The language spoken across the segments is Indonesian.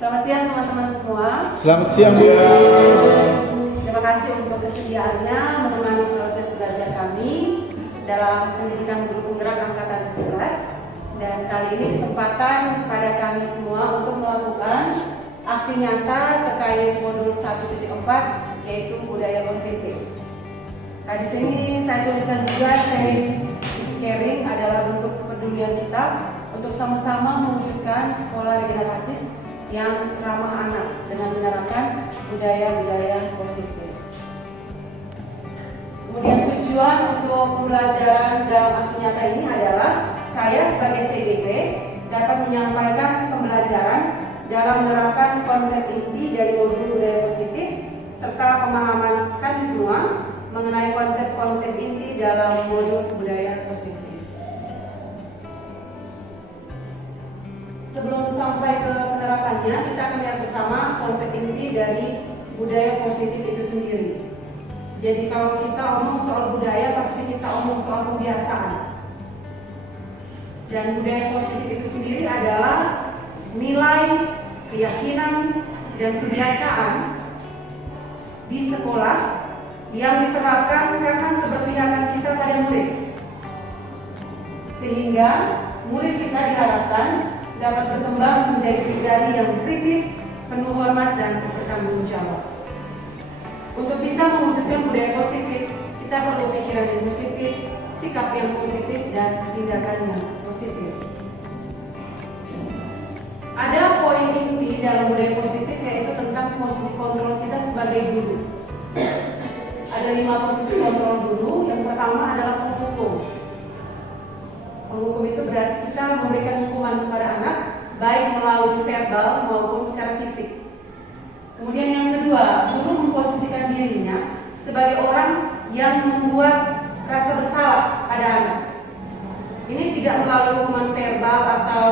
Selamat siang teman-teman semua. Selamat siang Bu. Terima kasih untuk kesediaannya menemani proses belajar kami dalam pendidikan guru penggerak angkatan 11. Dan kali ini kesempatan kepada kami semua untuk melakukan aksi nyata terkait modul 1.4 yaitu budaya positif. Nah, di sini saya tuliskan juga sharing adalah bentuk kepedulian kita untuk sama-sama mewujudkan sekolah regeneratif yang ramah anak dengan menerapkan budaya-budaya positif. Kemudian tujuan untuk pembelajaran dalam aksi nyata ini adalah saya sebagai CDP dapat menyampaikan pembelajaran dalam menerapkan konsep inti dari modul budaya positif serta pemahaman kami semua mengenai konsep-konsep inti dalam modul budaya positif. Sebelum sampai ke penerapannya, kita akan lihat bersama konsep inti dari budaya positif itu sendiri. Jadi kalau kita omong soal budaya, pasti kita omong soal kebiasaan. Dan budaya positif itu sendiri adalah nilai, keyakinan, dan kebiasaan di sekolah yang diterapkan karena keberpihakan kita pada murid. Sehingga murid kita diharapkan dapat berkembang menjadi pribadi yang kritis, penuh hormat, dan bertanggung jawab. Untuk bisa mewujudkan budaya positif, kita perlu pikiran yang positif, sikap yang positif, dan tindakan yang positif. Ada poin inti dalam budaya positif yaitu tentang posisi kontrol kita sebagai guru. Ada 5 posisi kontrol guru. Yang pertama adalah penghukum. Penghukum itu berarti kita memberikan hukuman kepada anak baik melalui verbal maupun secara fisik. Kemudian yang kedua, guru memposisikan dirinya sebagai orang yang membuat rasa bersalah pada anak. Ini tidak melalui hukuman verbal atau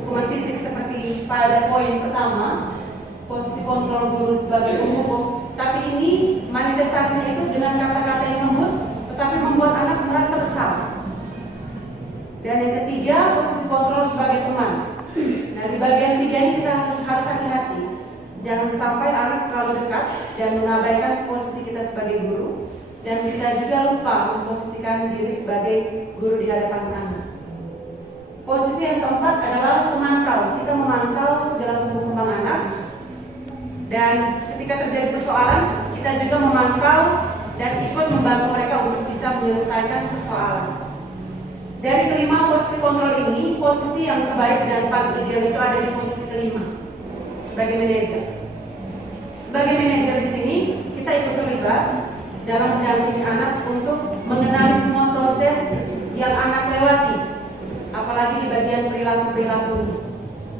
hukuman fisik seperti pada poin pertama, posisi kontrol guru sebagai penghukum, tapi ini manifestasinya itu dengan kata-kata yang lembut tetapi membuat anak merasa bersalah. Dan yang ketiga, posisi kontrol sebagai teman. Nah, di bagian 3 ini kita harus hati-hati. Jangan sampai anak terlalu dekat dan mengabaikan posisi kita sebagai guru, dan kita juga lupa memposisikan diri sebagai guru di hadapan anak. Posisi yang keempat adalah pemantau. Kita memantau segala tumbuh kembang anak, dan ketika terjadi persoalan, kita juga memantau dan ikut membantu mereka untuk bisa menyelesaikan persoalan. Dari kelima posisi kontrol ini, posisi yang terbaik dan paling ideal itu ada di posisi kelima sebagai manajer. Sebagai manajer di sini, kita ikut terlibat dalam mendampingi anak untuk mengenali semua proses yang anak lewati, apalagi di bagian perilaku-perilaku ini.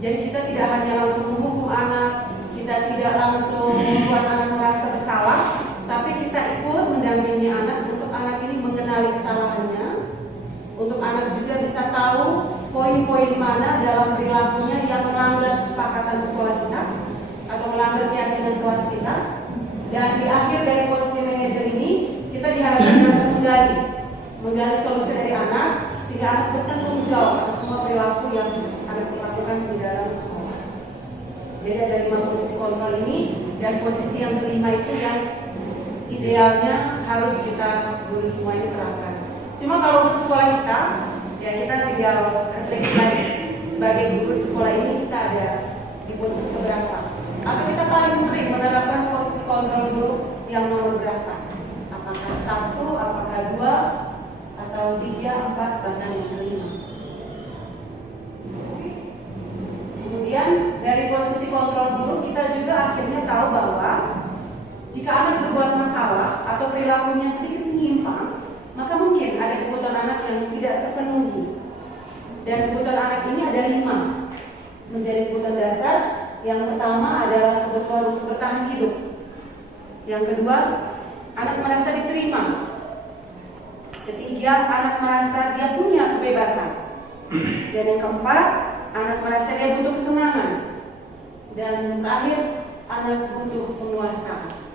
Jadi kita tidak hanya langsung menghukum anak, kita tidak langsung membuat anak merasa bersalah, tapi kita ikut mendampingi anak untuk anak ini mengenali kesalahannya, untuk anak juga bisa tahu poin-poin mana dalam perilakunya yang melanggar kesepakatan sekolah kita atau melanggar keyakinan kelas kita. Dan di akhir dari posisi manajer ini, kita diharapkan dapat menggali solusi dari anak sehingga anak bertanggung jawab atas semua perilaku yang anak lakukan di dalam sekolah. Jadi ada 5 posisi kontrol ini, dan posisi yang kelima itu yang idealnya harus kita guru semua ini terapkan. Cuma kalau untuk sekolah kita, ya kita tinggal refleksi lagi. Sebagai guru di sekolah ini kita ada di posisi keberapa? Atau kita paling sering menerapkan posisi kontrol guru yang nomor berapa? Apakah 1, apakah 2, atau 3, 4, bahkan yang kelima? Kemudian dari posisi kontrol guru kita juga akhirnya tahu bahwa jika anak berbuat masalah atau perilakunya sedikit menyimpang, maka mungkin ada kebutuhan anak yang tidak terpenuhi. Dan kebutuhan anak ini ada 5 menjadi kebutuhan dasar. Yang pertama adalah kebutuhan untuk bertahan hidup. Yang kedua, anak merasa diterima. Ketiga, anak merasa dia punya kebebasan. Dan yang keempat, anak merasa dia butuh kesenangan. Dan yang terakhir, anak butuh penguasaan.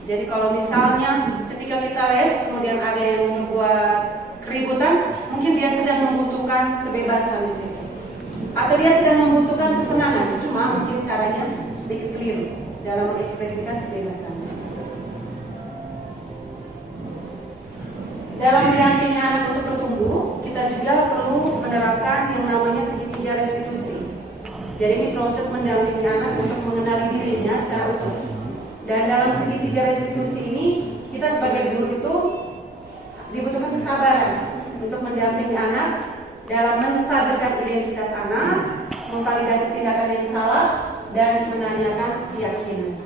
Jadi kalau misalnya ketika kita les, kemudian ada yang membuat keributan, mungkin dia sedang membutuhkan kebebasan di situ. atau dia sedang membutuhkan kesenangan, cuma mungkin caranya sedikit keliru dalam mengekspresikan kebebasannya. Dalam mendampingi anak untuk bertumbuh, kita juga perlu menerapkan yang namanya segitiga restitusi. Jadi ini proses mendampingi anak untuk mengenali dirinya secara utuh. Dan dalam segitiga restitusi ini, kita sebagai guru itu dibutuhkan kesabaran untuk mendampingi anak dalam menstabilkan identitas anak, memvalidasi tindakan yang salah, dan menanyakan keyakinan.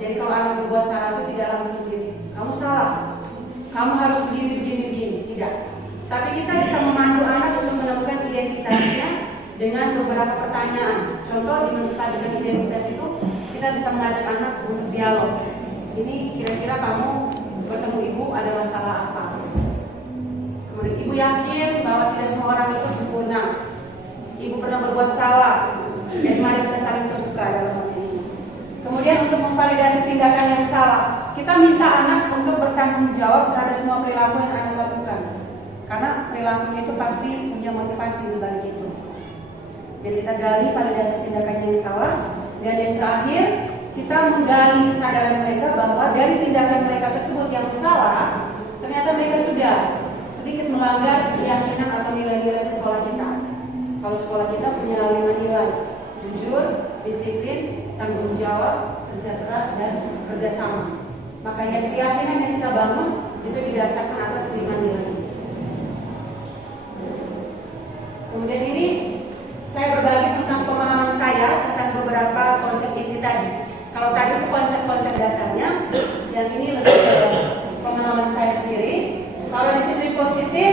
Jadi kalau anak berbuat salah itu tidak langsung begini, kamu salah, kamu harus begini, tidak. Tapi kita bisa memandu anak untuk menemukan identitasnya dengan beberapa pertanyaan. Contoh di menstabilkan identitas itu, kita bisa mengajak anak untuk dialog. Ini kira-kira kamu bertemu ibu ada masalah apa? Kemudian ibu yakin bahwa tidak semua orang itu sempurna. Ibu pernah berbuat salah. Jadi mari kita saling terbuka dalam hal ini. Kemudian untuk memvalidasi tindakan yang salah, kita minta anak untuk bertanggung jawab terhadap semua perilaku yang anak lakukan. Karena perilakunya itu pasti punya motivasi di balik itu. Jadi kita gali validasi tindakan yang salah. Dan yang terakhir, kita menggali kesadaran mereka bahwa dari tindakan mereka tersebut yang salah, ternyata mereka sudah sedikit melanggar keyakinan atau nilai-nilai sekolah kita. Kalau sekolah kita punya 5 nilai: jujur, disiplin, tanggung jawab, kerja keras, dan kerjasama. Maka yang keyakinan yang kita bangun itu didasarkan atas 5 nilai ini. Kemudian ini saya berbagi tentang pemahaman saya tentang beberapa konsep ini tadi. Kalau tadi itu konsep-konsep dasarnya, yang ini lebih ke pemahaman saya sendiri. Kalau disiplin positif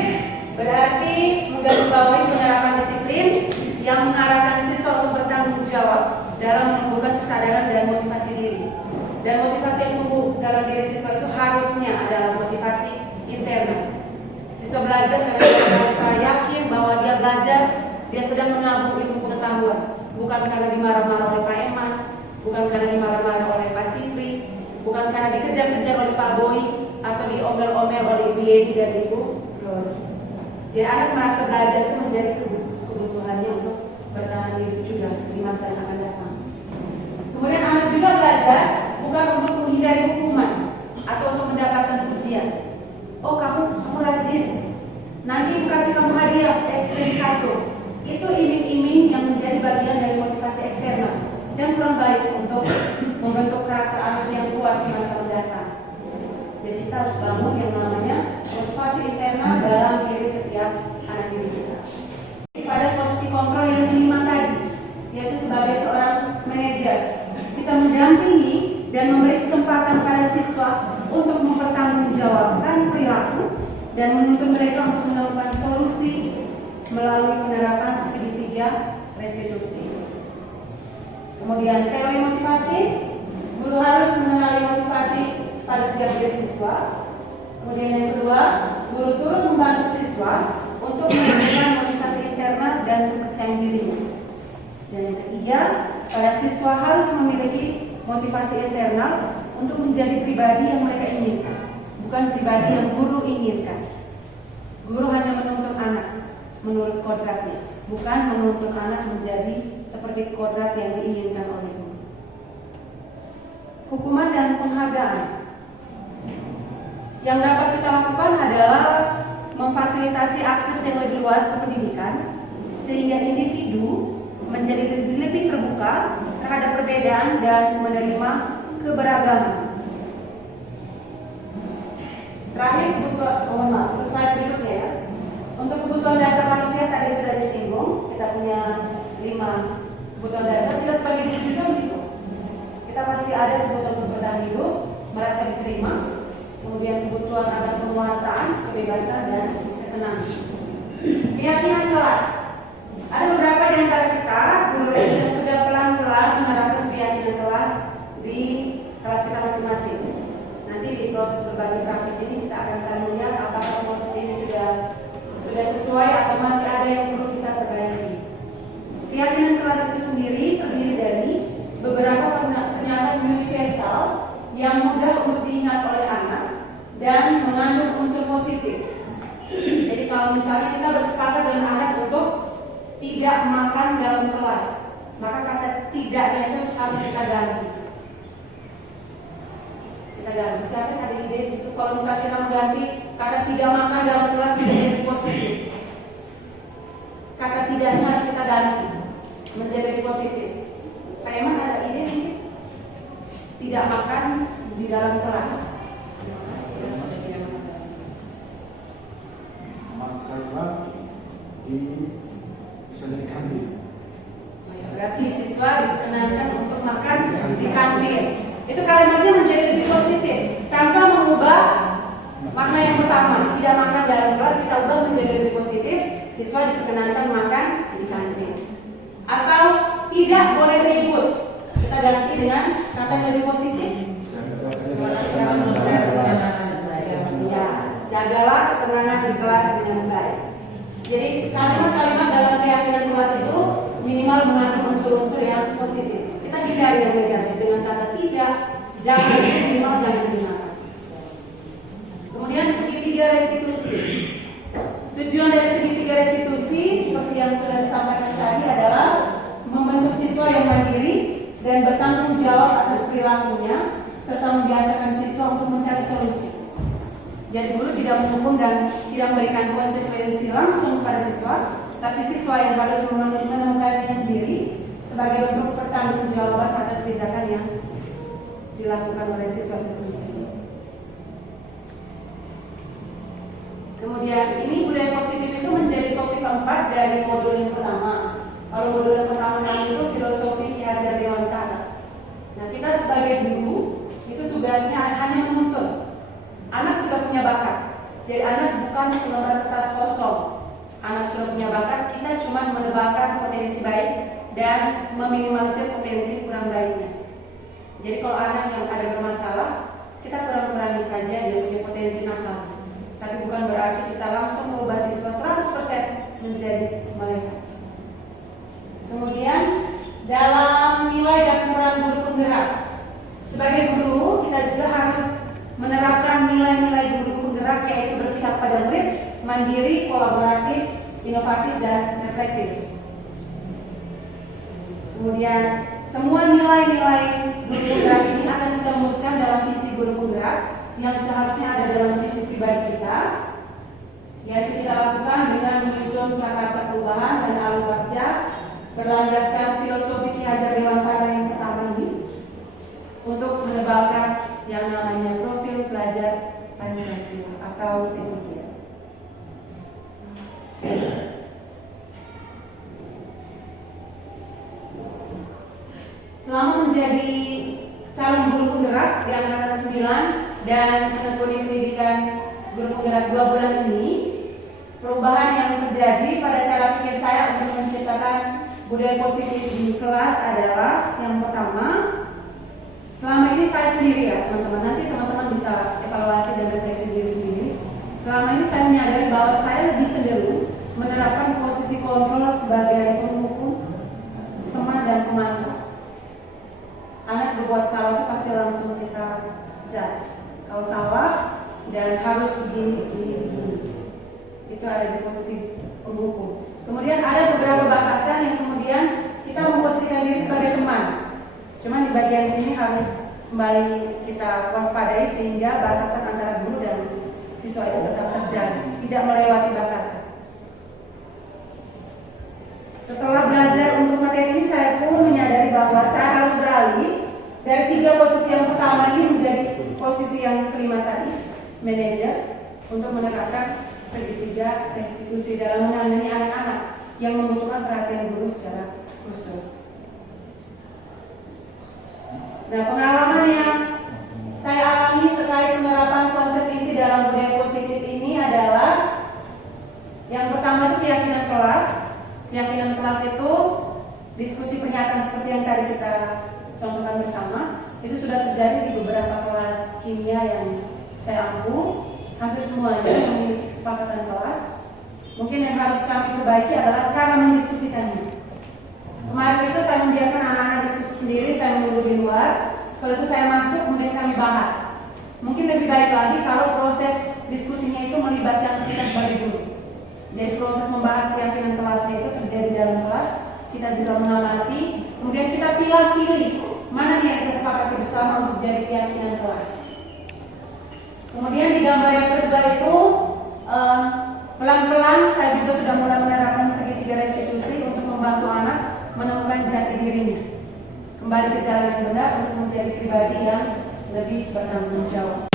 berarti menggarisbawahi penerapan disiplin yang mengarahkan siswa untuk bertanggung jawab dalam menumbuhkan kesadaran dan motivasi diri. Dan motivasi yang tumbuh dalam diri siswa itu harusnya adalah motivasi internal. Siswa belajar karena dia merasa yakin bahwa dia belajar, dia sedang menabung ilmu pengetahuan, bukan karena dimarah-marah oleh Pak Eman, bukan karena dimarah-marah oleh Pak Sipri, bukan karena dikejar-kejar oleh Pak Boy, atau diomel-omel oleh Ibu Yedi dan Ibu Flori. Jadi anak merasa belajar itu menjadi kebutuhannya untuk bertahan hidup juga di masa yang akan datang. Kemudian anak juga belajar bukan untuk menghindari hukuman atau untuk mendapatkan pujian. Oh kamu rajin, nanti ibu kasih kamu hadiah es krim 1. Itu iming-iming yang menjadi bagian dari motivasi eksternal dan kurang baik untuk membentuk karakter anak yang kuat di masa mendatang. Jadi kita harus bangun yang namanya motivasi internal dalam diri setiap anak didik kita. Pada posisi kontrol yang kelima tadi, yaitu sebagai seorang manajer, kita mendampingi dan memberi kesempatan pada siswa untuk mempertanggungjawabkan perilaku dan menuntut mereka untuk menemukan solusi melalui penerapan segitiga restitusi. Kemudian teori motivasi, guru harus mengenali motivasi pada setiap diri siswa. Kemudian yang kedua, guru turut membantu siswa untuk menemukan motivasi internal dan kepercayaan dirinya. Dan yang ketiga, para siswa harus memiliki motivasi internal untuk menjadi pribadi yang mereka inginkan, bukan pribadi yang guru inginkan. Guru hanya menuntun anak menurut kodratnya, bukan menuntun anak menjadi seperti kodrat yang diinginkan oleh guru. Hukuman dan penghargaan yang dapat kita lakukan adalah memfasilitasi akses yang lebih luas ke pendidikan, sehingga individu menjadi lebih terbuka terhadap perbedaan dan menerima keberagaman. Terakhir, slide berikutnya ya. Untuk kebutuhan dasar manusia tadi sudah disinggung, kita punya 5 kebutuhan dasar. Kita sebagai guru juga begitu. Kita pasti ada kebutuhan untuk bertahan hidup, merasa diterima, kemudian kebutuhan akan penguasaan, kebebasan, dan kesenangan. Keyakinan kelas. Ada beberapa di antara kita, guru yang sudah pelan-pelan menerapkan keyakinan kelas di kelas kita masing-masing. Nanti di proses berbagi praktik ini kita akan saling lihat apakah proses ini sudah sesuai atau masih ada yang perlu kita perbaiki. Keyakinan kelas itu sendiri terdiri dari beberapa pernyataan universal yang mudah untuk diingat oleh anak dan mengandung unsur positif. Jadi kalau misalnya kita bersepakat dengan anak untuk 3 tidak makan dalam kelas, maka kata tidaknya itu harus kita ganti. Kita ganti. Siapa ada ide itu? Kalau misalnya kita mengganti kata tidak makan dalam kelas tidak jadi positif. Kata tidaknya harus kita ganti menjadi positif. Pak Eman ada ide mungkin? Tidak makan di dalam kelas. Makanlah bisa di kantin. Berarti siswa dikenalkan untuk makan di kantin. Itu kalimatnya menjadi lebih positif tanpa mengubah makna yang pertama. Tidak makan dalam kelas kita ubah menjadi lebih positif. Siswa diperkenankan makan di kantin. Atau tidak boleh ribut. Kita ganti dengan kata yang lebih positif. Ya, jagalah ketenangan di kelas dengan baik. Jadi kalimat-kalimat dalam keyakinan kelas itu minimal mengandung unsur-unsur yang positif. Kita hindari yang negatif dengan kata tidak, jangan, minimal jangan dimakan. Kemudian segitiga restitusi. Tujuan dari segitiga restitusi seperti yang sudah disampaikan tadi adalah membentuk siswa yang mandiri dan bertanggung jawab atas perilakunya serta membiasakan siswa untuk mencari solusi. Jadi guru tidak menghukum dan tidak memberikan konsekuensi langsung kepada siswa, tapi siswa yang harus menemukannya sendiri sebagai bentuk pertanggungjawaban atas tindakan yang dilakukan oleh siswa itu sendiri. Kemudian ini budaya positif itu menjadi topik keempat dari modul yang pertama. Kalau modul yang pertama kami itu filosofi Ki Hajar Dewantara. Nah, kita sebagai guru itu tugasnya hanya menuntut. Anak sudah punya bakat. Jadi anak bukan selembar kertas kosong. Anak sudah punya bakat, kita cuma menebalkan potensi baik dan meminimalisir potensi kurang baiknya. Jadi kalau anak yang ada bermasalah, kita kurang-kurangi saja dia punya potensi nakal. Tapi bukan berarti kita langsung merubah siswa 100% menjadi malaikat. Kemudian dalam nilai dan peran guru penggerak. Sebagai guru, kita juga harus menerapkan nilai-nilai guru penggerak yaitu berpihak pada murid, mandiri, kolaboratif, inovatif, dan reflektif. Kemudian semua nilai-nilai guru penggerak ini akan kita rumuskan dalam visi guru penggerak yang seharusnya ada dalam visi pribadi kita, yaitu kita lakukan dengan menyusun prakarsa perubahan dan alur wajah berlandaskan filosofi Ki Hajar Dewantara yang pertama ini untuk menebalkan yang namanya profil pelajar Pancasila atau P3. Selama menjadi calon guru penggerak di angkatan 9 dan menekuni pendidikan guru penggerak 2 bulan ini, perubahan yang terjadi pada cara pikir saya untuk menciptakan budaya positif di kelas adalah yang pertama, selama ini saya sendiri ya teman-teman, nanti teman-teman bisa evaluasi dan refleksi diri sendiri. Selama ini saya menyadari bahwa saya lebih cenderung menerapkan posisi kontrol sebagai penghukum, teman dan pemantau. Anak berbuat salah itu pasti langsung kita judge. Kalau salah dan harus begini. Itu ada di posisi penghukum. Kemudian ada beberapa batasan yang kemudian kita memposisikan diri sebagai teman. Cuma di bagian sini harus kembali kita waspadai sehingga batasan antara guru dan siswa itu tetap terjaga, tidak melewati batasan. Setelah belajar untuk materi ini, saya pun menyadari bahwa saya harus beralih dari 3 posisi yang pertama ini menjadi posisi yang kelima tadi, manajer, untuk menerapkan segitiga restitusi dalam menangani anak-anak yang membutuhkan perhatian guru secara khusus. Nah, pengalaman yang saya alami terkait penerapan konsep inti dalam budaya positif ini adalah yang pertama itu keyakinan kelas. Keyakinan kelas itu diskusi pernyataan seperti yang tadi kita contohkan bersama. Itu sudah terjadi di beberapa kelas kimia yang saya ampu. Hampir semuanya memiliki kesepakatan kelas. Mungkin yang harus kami perbaiki adalah cara mendiskusikannya. Kemarin itu saya membiarkan anak-anak diskusi sendiri, saya menunggu di luar. Setelah itu saya masuk, kemudian kami bahas. Mungkin lebih baik lagi kalau proses diskusinya itu melibatkan kita sebagai guru. Jadi proses membahas keyakinan kelasnya itu terjadi dalam kelas. juga mengamati. Kemudian kita pilih mana yang kita sepakati bersama untuk jadi keyakinan kelas. Kemudian di gambar yang kedua itu pelan-pelan saya juga sudah mulai menerapkan segitiga restitusi untuk membantu anak menemukan jati dirinya, kembali ke jalan yang benar untuk menjadi pribadi yang lebih bertanggung jawab.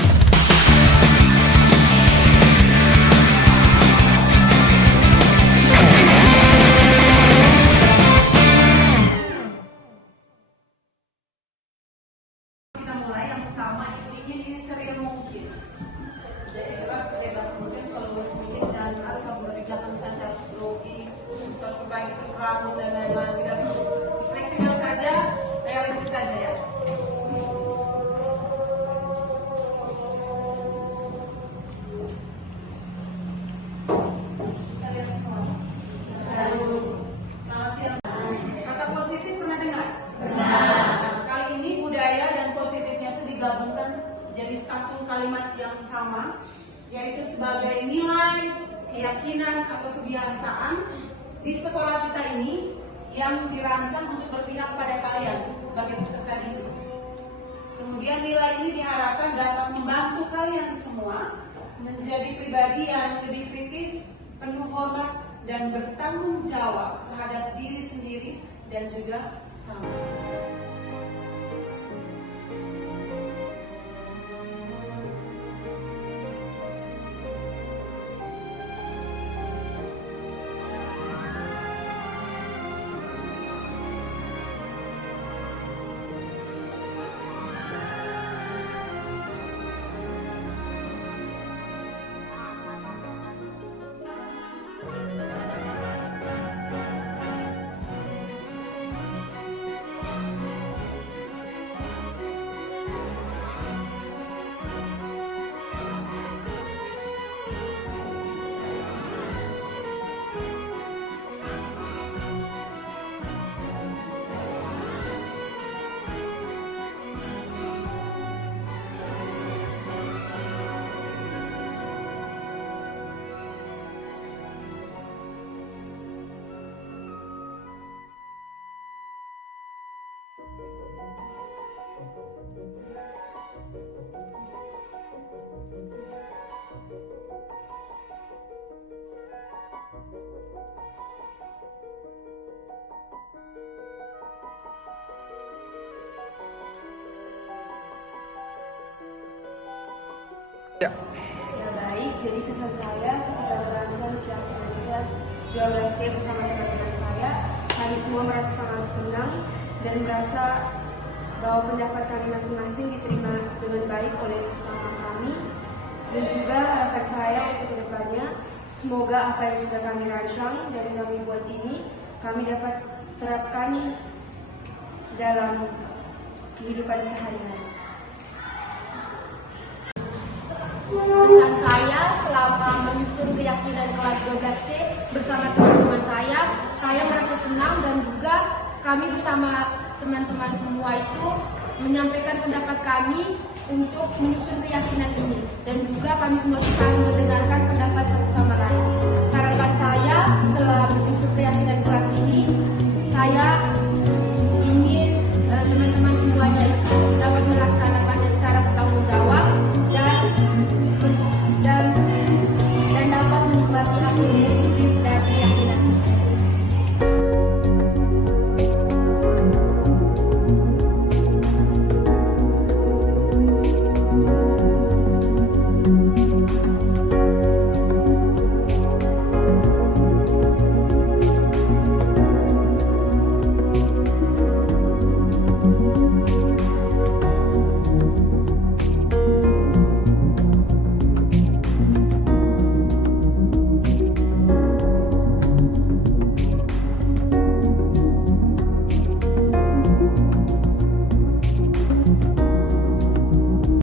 Kita mulai yang pertama ini serial mungkin. Bebas mungkin selalu sedikit, jangan terlalu kamu berpikirkan saja harus grogi, harus perbaiki terus rambut dan lain-lain. Tidak perlu, fleksibel saja, realistis saja ya. Bisa lihat semua. Selamat siang. Kata positif pernah dengar? Nah, kali ini budaya dan positifnya itu digabungkan jadi satu kalimat yang sama, yaitu sebagai nilai, keyakinan atau kebiasaan di sekolah kita ini yang dirancang untuk berpihak pada kalian sebagai peserta didik. Kemudian nilai ini diharapkan dapat membantu kalian semua menjadi pribadi yang lebih kritis, penuh hormat dan bertanggung jawab terhadap diri sendiri dan juga sesama. Ya baik, jadi kesan saya ketika merancang keyakinan kelas 12C bersama teman-teman saya, kami semua merasa sangat senang dan merasa bahwa pendapat kami masing-masing diterima dengan baik oleh sesama kami. Dan juga harapan saya untuk kedepannya, semoga apa yang sudah kami rancang dan kami buat ini, kami dapat terapkan dalam kehidupan sehari-hari. Pesan saya selama menyusun keyakinan kelas 12C bersama teman-teman saya merasa senang dan juga kami bersama teman-teman semua itu menyampaikan pendapat kami untuk menyusun keyakinan ini dan juga kami semua saling mendengarkan pendapat satu sama lain.